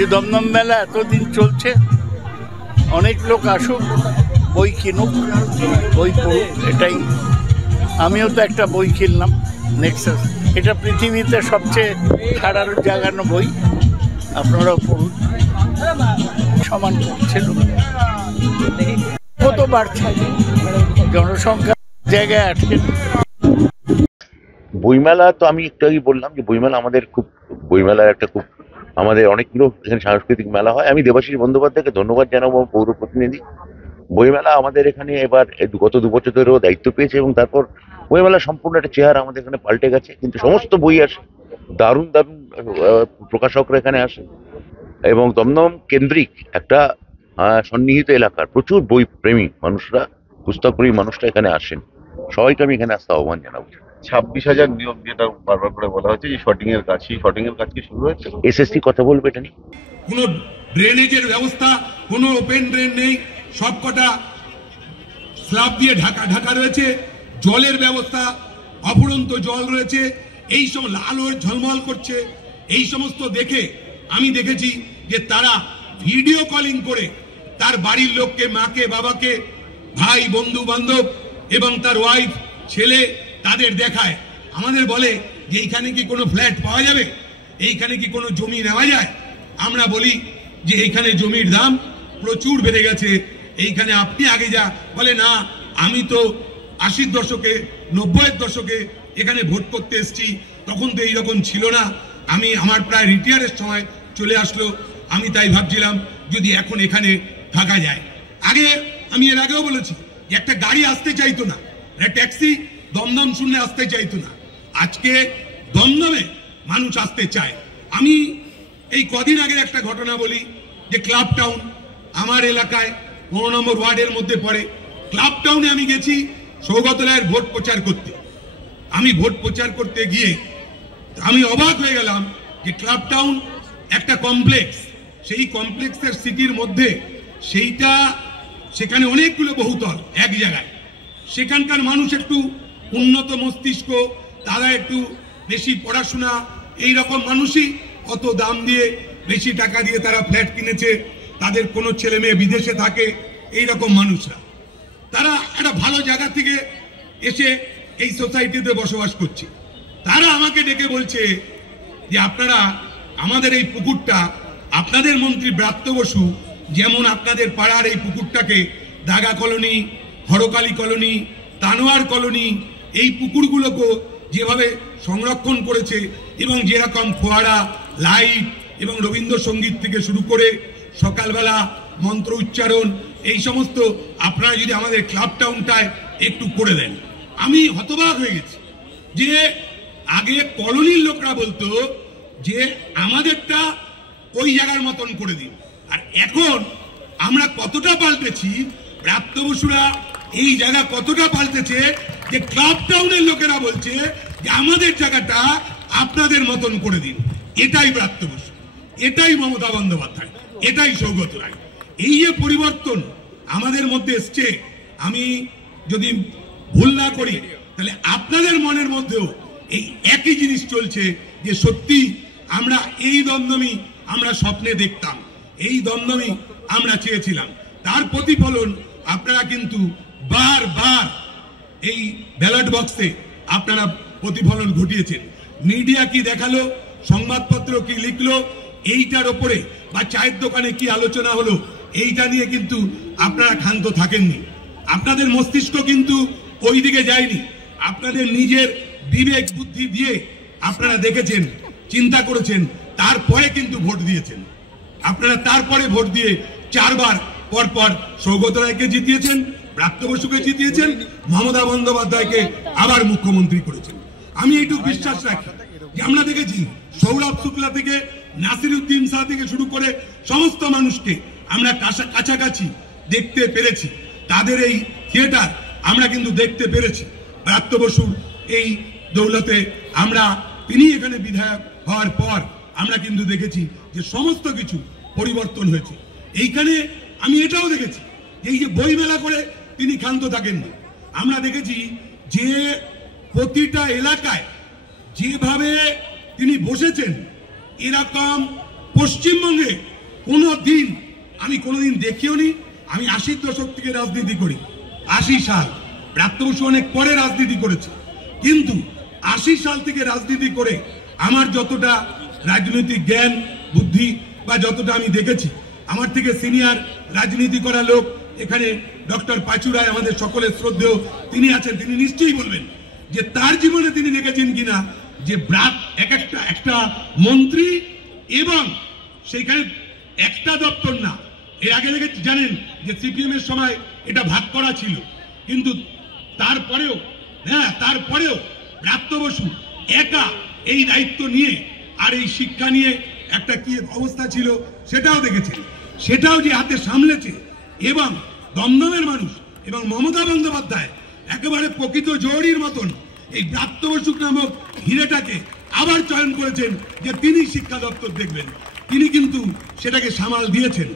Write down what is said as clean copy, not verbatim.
যে দমদম মেলা এতদিন চলছে, অনেক লোক আসুক, বই কিনুক, বই পড়ুক, এটাই। আমিও তো একটা বই কিনলাম, নেক্সাস। এটা পৃথিবীতে সবচেয়ে সারার জাগানো বই, আপনারাও পড়ুন। সমান ছিল, কত বাড়ছে, জনসংখ্যা জায়গায় আটকে। বইমেলা তো আমি একটু আগেই বললাম যে বইমেলা আমাদের খুব, বইমেলার একটা খুব, আমাদের অনেকগুলো এখানে সাংস্কৃতিক মেলা হয়। আমি দেবাশিস বন্দ্যোপাধ্যায়কে ধন্যবাদ জানাবো, পৌর প্রতিনিধি। বইমেলা আমাদের এখানে এবার গত 2 বছর ধরেও দায়িত্ব পেয়েছে এবং তারপর বইমেলা সম্পূর্ণ একটা চেহারা আমাদের এখানে পাল্টে গেছে। কিন্তু সমস্ত বই আসে, দারুণ দারুণ প্রকাশকরা এখানে আসে এবং দমদম কেন্দ্রিক একটা সন্নিহিত এলাকার প্রচুর বই প্রেমী মানুষরা, পুস্তক প্রেমী মানুষরা এখানে আসেন। সবাইকে আমি এখানে আসতে আহ্বান জানাবো। 26,000 নিয়োগ যেটা বারবার করে বলা হচ্ছে, যে শর্টিং এর কাজ, সেই শর্টিং এর কাজ কি শুরু হয়েছে? এসএসসি কথা বলবে এটা নিয়ে। কোনো ড্রেনেজের ব্যবস্থা, কোনো ওপেন ড্রেন নেই, সবকটা স্ল্যাব দিয়ে ঢাকা রয়েছে। জলের ব্যবস্থা, অফুরন্ত জল রয়েছে, এই সব আলো ঝলমল করছে। এই সমস্ত দেখে আমি দেখেছি যে তারা ভিডিও কলিং করে তার বাড়ির লোককে, মাকে, বাবাকে, ভাই, বন্ধু বান্ধব এবং তার ওয়াইফ, ছেলে, তাদের দেখায়। আমাদের বলে যে এইখানে কি কোনো ফ্ল্যাট পাওয়া যাবে, এইখানে কি কোনো জমি নেওয়া যায়? আমরা বলি যে এইখানে জমির দাম প্রচুর বেড়ে গেছে, এইখানে আপনি আগে যা। বলে না, আমি তো 80-র দশকে, 90-এর দশকে এখানে ভোট করতে এসেছি, তখন তো এইরকম ছিল না। আমার প্রায় রিটায়ারের সময় চলে আসলো, আমি তাই ভাবছিলাম যদি এখন এখানে থাকা যায়। আমি এর আগেও বলেছি যে একটা গাড়ি আসতে চাইতো না, একটা ট্যাক্সি দমদম শুনলে আসতে চাইতো না। আজকে দমদমে মানুষ আসতে চায়। আমি এই কদিন আগের একটা ঘটনা বলি, যে ক্লাব টাউন আমার এলাকায় 15 নম্বর ওয়ার্ডের মধ্যে পড়ে। ক্লাব টাউনে আমি গেছি সৌগত রায়ের ভোট প্রচার করতে। আমি ভোট প্রচার করতে গিয়ে আমি অবাক হয়ে গেলাম যে ক্লাব টাউন একটা কমপ্লেক্স, সেই কমপ্লেক্সের সিটির মধ্যে, সেখানে অনেকগুলো বহুতল এক জায়গায়। সেখানকার মানুষ একটু উন্নত মস্তিষ্ক, তারা একটু বেশি পড়াশোনা, এই রকম মানুষই অত দাম দিয়ে, বেশি টাকা দিয়ে তারা ফ্ল্যাট কিনেছে, তাদের কোনো ছেলে মেয়ে বিদেশে থাকে, এই রকম মানুষরা তারা একটা ভালো জায়গা থেকে এসে এই সোসাইটিতে বসবাস করছে। তারা আমাকে ডেকে বলছে যে আপনারা আমাদের এই পুকুরটা, আপনাদের মন্ত্রী ব্রাত্য বসু যেমন আপনাদের পাড়ার এই পুকুরটাকে দাগা colony, Harakali colony, Tanwar colony, এই পুকুরগুলোকে যেভাবে সংরক্ষণ করেছে এবং যেরকম ফোয়ারা, লাইট এবং রবীন্দ্রসঙ্গীত থেকে শুরু করে সকালবেলা মন্ত্র উচ্চারণ, এই সমস্ত আপনারা যদি আমাদের ক্লাব টাউনটায় একটু করে দেন। আমি হতবাক হয়ে গেছি যে আগে কলোনির লোকরা বলতো যে আমাদেরটা ওই জায়গার মতন করে দিন, আর এখন আমরা কতটা পাল্টেছি, প্রাপ্ত বসুরা এই জায়গা কতটা পাল্টেছে যে ক্লাব টাউনের লোকেরা বলছে যে আমাদের জায়গাটা আপনাদের মতন করে দিন। এটাই প্রাপ্ত বসু, এটাই মমতা বন্দ্যোপাধ্যায়, এটাই সৌগত রায়। এই যে পরিবর্তন আমাদের মধ্যে এসছে, আমি যদি ভুল না করি তাহলে আপনাদের মনের মধ্যেও এই একই জিনিস চলছে যে সত্যি আমরা এই দমদমই আমরা স্বপ্নে দেখতাম, এই দমদমই আমরা চেয়েছিলাম। তার প্রতিফলন আপনারা কিন্তু বারবার এই ব্যালট বক্সে আপনারা প্রতিফলন ঘটিয়েছেন। মিডিয়া কি দেখালো, সংবাদপত্র কি লিখলো, এইটার ওপরে বা চায়ের দোকানে কি আলোচনা হলো, এইটা নিয়ে কিন্তু আপনারা ক্ষান্ত থাকেননি। আপনাদের মস্তিষ্ক কিন্তু ওই দিকে যায়নি। আপনাদের নিজের বিবেক বুদ্ধি দিয়ে আপনারা দেখেছেন, চিন্তা করেছেন, তারপরে কিন্তু ভোট দিয়েছেন। আপনারা তারপরে ভোট দিয়ে 4 বার পরপর সৌগত রায়কে জিতিয়েছেন, ব্রাত্য বসুকে জিতিয়েছেন, মমতা বন্দ্যোপাধ্যায়কে আবার মুখ্যমন্ত্রী করেছেন। আমি এইটুকু বিশ্বাস রাখি যে আমরা দেখেছি সৌরভ শুক্লা থেকে নাসিরউদ্দিন শাহ থেকে শুরু করে সমস্ত মানুষকে আমরা কাছাকাছি দেখতে পেরেছি। তাদের এই থিয়েটার আমরা কিন্তু দেখতে পেরেছি। ব্রাত্য বসুর এই দৌলতে তিনি এখানে বিধায়ক হওয়ার পর আমরা কিন্তু দেখেছি যে সমস্ত কিছু পরিবর্তন হয়েছে। এইখানে আমি এটাও দেখেছি, এই যে বই মেলা করে তিনি ক্ষান্ত থাকেননি। আমরা দেখেছি যে প্রতিটা এলাকায় যেভাবে তিনি বসেছেন, এরকম পশ্চিমবঙ্গে আমি কোনোদিন দেখিও নি। আমি 80 দশক থেকে রাজনীতি করি, 80 সাল। ব্রাত্য বসু অনেক পরে রাজনীতি করেছে, কিন্তু 80 সাল থেকে রাজনীতি করে আমার যতটা রাজনৈতিক জ্ঞান বুদ্ধি বা যতটা আমি দেখেছি, আমার থেকে সিনিয়র রাজনীতি করা লোক এখানে ডক্টর পাঁচু রায় আমাদের সকলের শ্রদ্ধেয় তিনি আছেন, তিনি নিশ্চয়ই বলবেন যে তার জীবনে তিনি দেখেছেন কিনা যে একটা মন্ত্রী এবং সেইখানে একটা দপ্তর না। এর আগে দেখে জানেন যে সিপিএম এর সময় এটা ভাগ করা ছিল, কিন্তু তারপরেও ব্রাত্য বসু একা এই দায়িত্ব নিয়ে আর এই শিক্ষা নিয়ে একটা কি অবস্থা ছিল সেটাও দেখেছেন, সেটাও যে হাতে সামলেছে। এবং দমদমের মানুষ এবং মমতা বন্দ্যোপাধ্যায় একেবারে প্রকৃত জৌহরির মতন এই ব্রাত্য বসু নামক হিরেটাকে আবার চয়ন করেছেন যে তিনি শিক্ষা দপ্তর দেখবেন। তিনি কিন্তু সেটাকে সামাল দিয়েছেন।